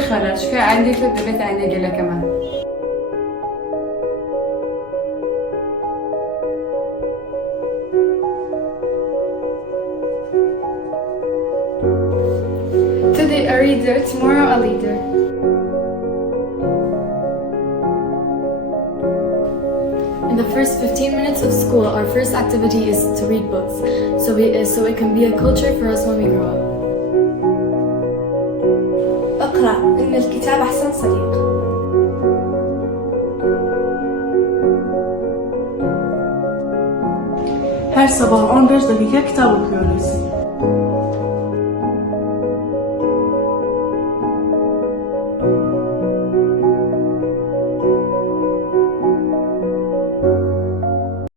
بالخرج شو عندي في البيت عندي قلة كمان. Today a reader, tomorrow a leader. In the first 15 minutes of school, our first activity is to read books, so it can be a culture for us when we grow up. اقرأ إن الكتاب أحسن صديق. Her sabah 15 dakika kitap okuyoruz.